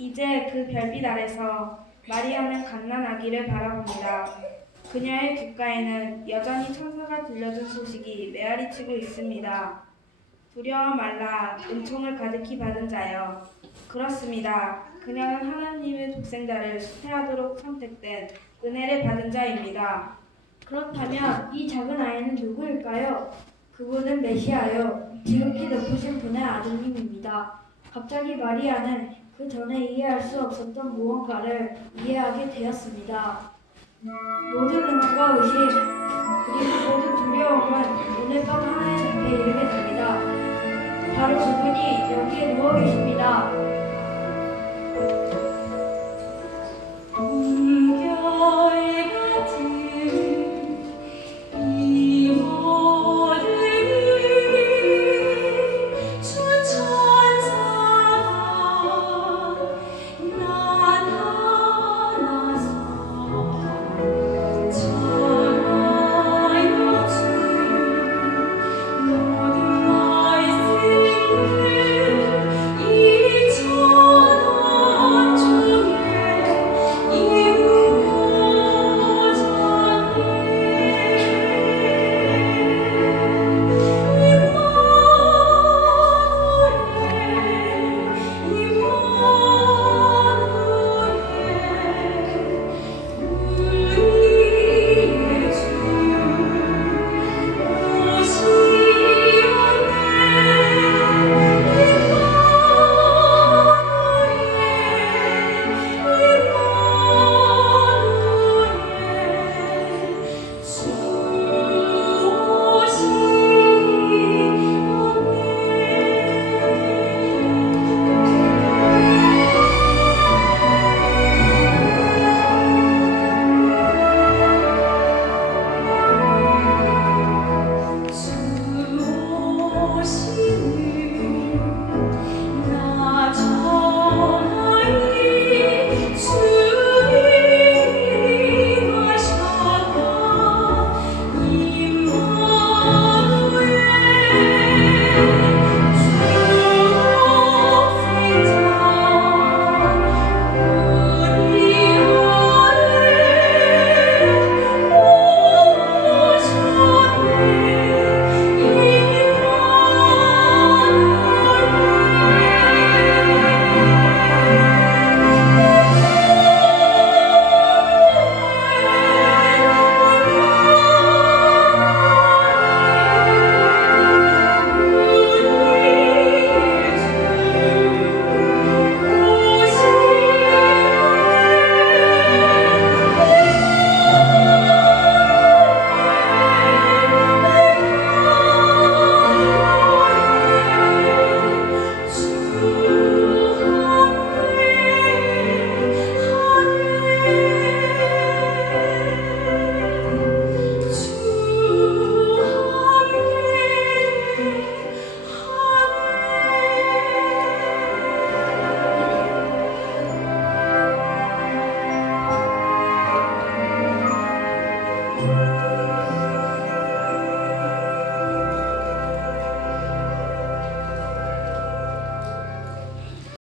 이제 그 별빛 아래서 마리아는 갓난 아기를 바라봅니다. 그녀의 귓가에는 여전히 천사가 들려준 소식이 메아리치고 있습니다. 두려워 말라, 은총을 가득히 받은 자여. 그렇습니다. 그녀는 하나님의 독생자를 수태하도록 선택된 은혜를 받은 자입니다. 그렇다면 이 작은 아이는 누구일까요? 그분은 메시아요. 지극히 높으신 분의 아드님입니다. 갑자기 마리아는 그 전에 이해할 수 없었던 무언가를 이해하게 되었습니다. 모든 의문과 의심, 그리고 모든 두려움은 오늘 밤 하나님께 이르게 됩니다. 바로 그분이 여기에 누워 계십니다.